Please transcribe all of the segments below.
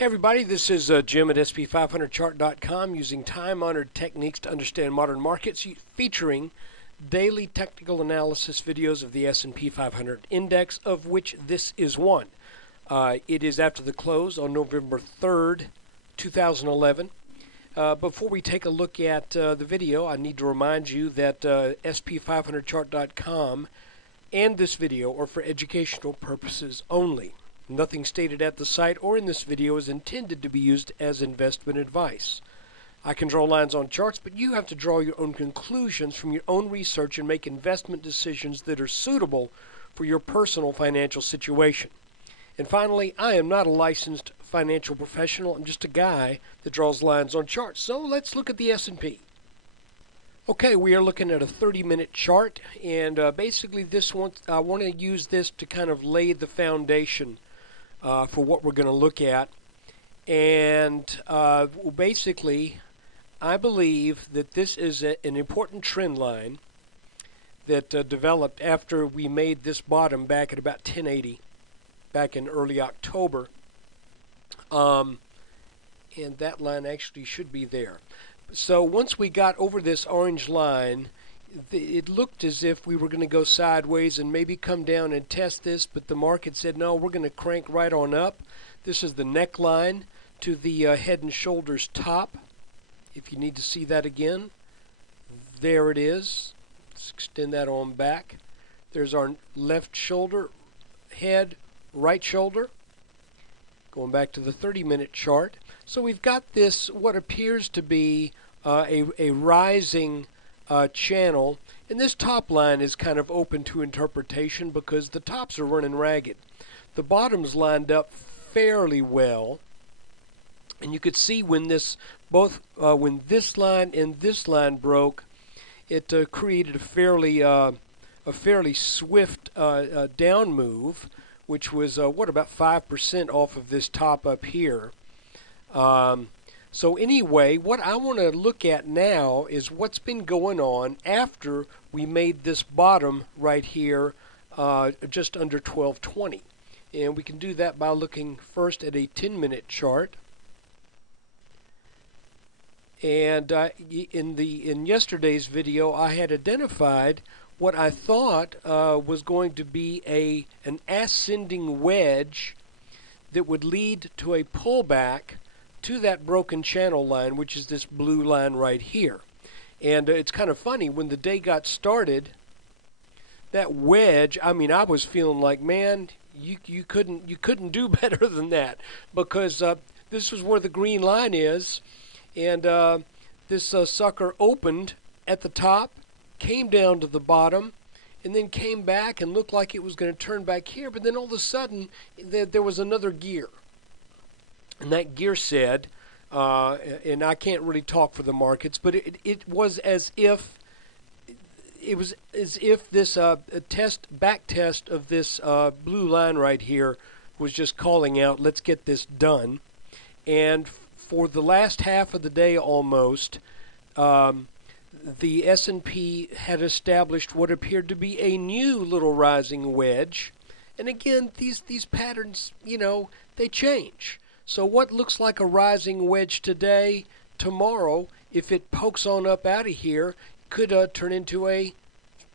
Hey everybody, this is Jim at SP500chart.com using time-honored techniques to understand modern markets, featuring daily technical analysis videos of the S&P 500 index, of which this is one. It is after the close on November 3rd, 2011. Before we take a look at the video, I need to remind you that SP500chart.com and this video are for educational purposes only. Nothing stated at the site or in this video is intended to be used as investment advice. I can draw lines on charts, but you have to draw your own conclusions from your own research and make investment decisions that are suitable for your personal financial situation. And finally, I am not a licensed financial professional. I'm just a guy that draws lines on charts. So let's look at the S&P. Okay, we are looking at a 30-minute chart, and basically I want to use this to kind of lay the foundation for what we're going to look at. And basically, I believe that this is an important trend line that developed after we made this bottom back at about 1080 back in early October. And that line actually should be there. So once we got over this orange line, it looked as if we were going to go sideways and maybe come down and test this, but the market said, no, we're going to crank right on up. This is the neckline to the head and shoulders top. If you need to see that again, there it is. Let's extend that on back. There's our left shoulder, head, right shoulder. Going back to the 30-minute chart. So we've got this, what appears to be a rising channel, and this top line is kind of open to interpretation because the tops are running ragged. The bottom's lined up fairly well, and you could see when this when this line and this line broke, it created a fairly swift down move, which was about 5% off of this top up here. So anyway, what I want to look at now is what's been going on after we made this bottom right here just under 1220. And we can do that by looking first at a 10-minute chart. And in yesterday's video, I had identified what I thought was going to be an ascending wedge that would lead to a pullback to that broken channel line, which is this blue line right here. And it's kind of funny, when the day got started, that wedge, I mean, I was feeling like, man, you couldn't do better than that, because this was where the green line is, and this sucker opened at the top, came down to the bottom, and then came back and looked like it was going to turn back here, but then all of a sudden there was another gear. And that gear said, and I can't really talk for the markets, but it was as if this back test of this blue line right here was just calling out, let's get this done. And for the last half of the day almost, the S&P had established what appeared to be a new little rising wedge. And again, these patterns, they change. So what looks like a rising wedge today, tomorrow, if it pokes on up out of here, could turn into a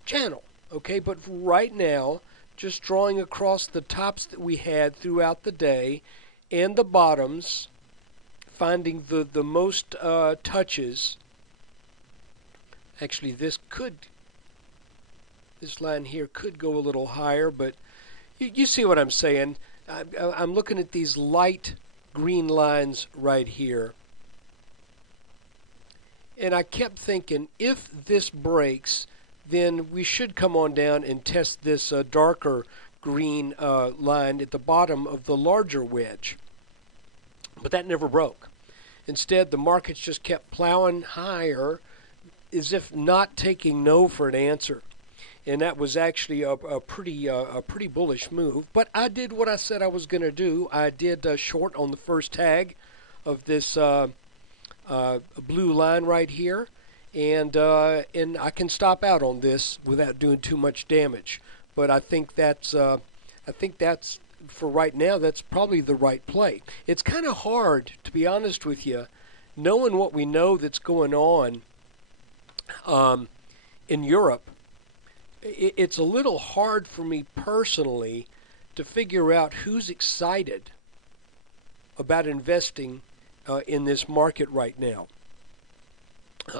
channel. Okay, but right now, just drawing across the tops that we had throughout the day and the bottoms, finding the most touches. Actually, this line here could go a little higher, but you see what I'm saying. I'm looking at these light green lines right here, and I kept thinking, if this breaks, then we should come on down and test this darker green line at the bottom of the larger wedge. But that never broke. Instead, the markets just kept plowing higher, as if not taking no for an answer. And that was actually a pretty bullish move. But I did what I said I was going to do. I did short on the first tag of this blue line right here, and I can stop out on this without doing too much damage. But I think that's for right now, that's probably the right play. It's kind of hard, to be honest with you, knowing what we know that's going on in Europe. It's a little hard for me personally to figure out who's excited about investing in this market right now,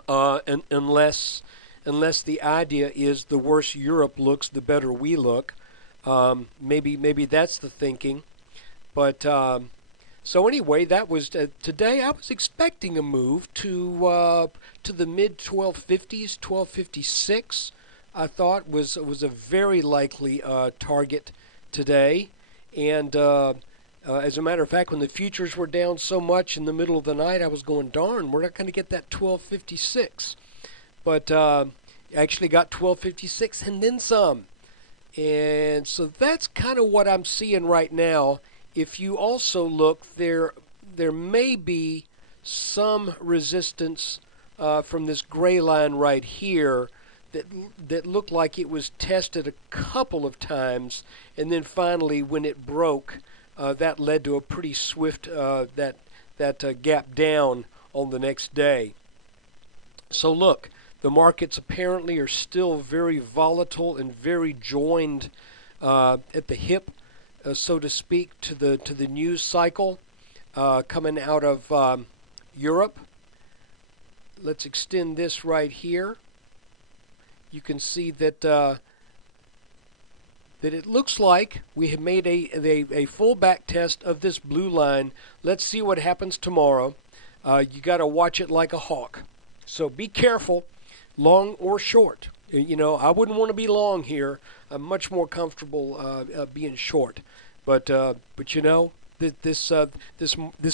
unless the idea is the worse Europe looks, the better we look. Maybe that's the thinking. But so anyway, that was today. I was expecting a move to the mid 1250s, 1256. I thought was a very likely target today, and as a matter of fact, when the futures were down so much in the middle of the night, I was going, darn, we're not going to get that 1256. But actually got 1256 and then some. And so that's kind of what I'm seeing right now. If you also look, there may be some resistance from this gray line right here that looked like it was tested a couple of times, and then finally when it broke, that led to a pretty swift gap down on the next day. So look, the markets apparently are still very volatile and very joined at the hip, so to speak, to the news cycle coming out of Europe. Let's extend this right here. You can see that that it looks like we have made a full back test of this blue line. Let's see what happens tomorrow. You got to watch it like a hawk. So be careful, long or short. You know, I wouldn't want to be long here. I'm much more comfortable being short. But you know, this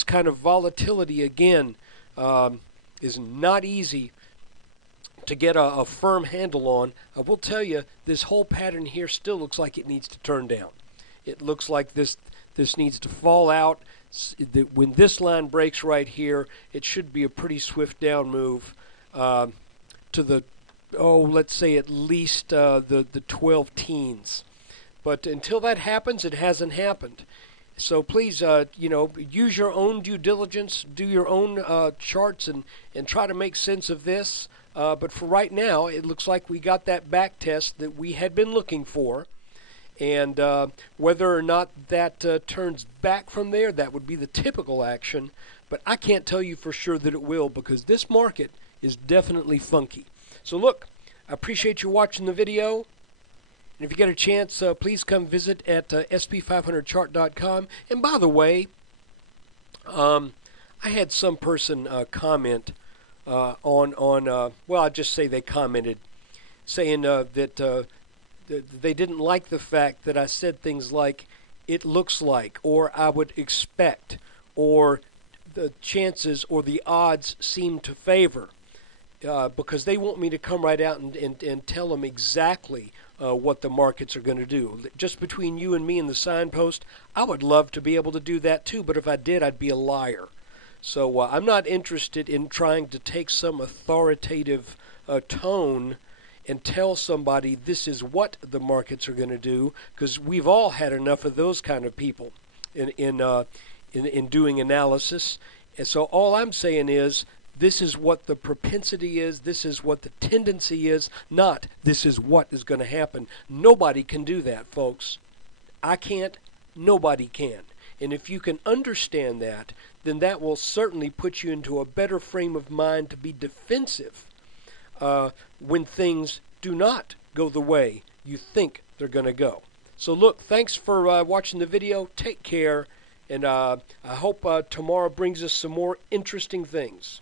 kind of volatility again is not easy to get a firm handle on. I will tell you, this whole pattern here still looks like it needs to turn down. It looks like this needs to fall out. When this line breaks right here, it should be a pretty swift down move to the, let's say at least the 12 teens. But until that happens, it hasn't happened. So please, you know, use your own due diligence, do your own charts, and try to make sense of this. But for right now, it looks like we got that back test that we had been looking for. And whether or not that turns back from there, that would be the typical action. But I can't tell you for sure that it will, because this market is definitely funky. So look, I appreciate you watching the video. And if you get a chance, please come visit at sp500chart.com. And by the way, I had some person comment well, I'll just say they commented saying that they didn't like the fact that I said things like, it looks like, or I would expect, or the chances or the odds seem to favor, because they want me to come right out and tell them exactly what the markets are going to do. Just between you and me and the signpost, I would love to be able to do that too, but if I did, I'd be a liar. So I'm not interested in trying to take some authoritative tone and tell somebody this is what the markets are going to do, because we've all had enough of those kind of people in doing analysis. And so all I'm saying is, this is what the propensity is, this is what the tendency is, not this is what is going to happen. Nobody can do that, folks. I can't, nobody can. And if you can understand that, then that will certainly put you into a better frame of mind to be defensive when things do not go the way you think they're going to go. So look, thanks for watching the video. Take care, and I hope tomorrow brings us some more interesting things.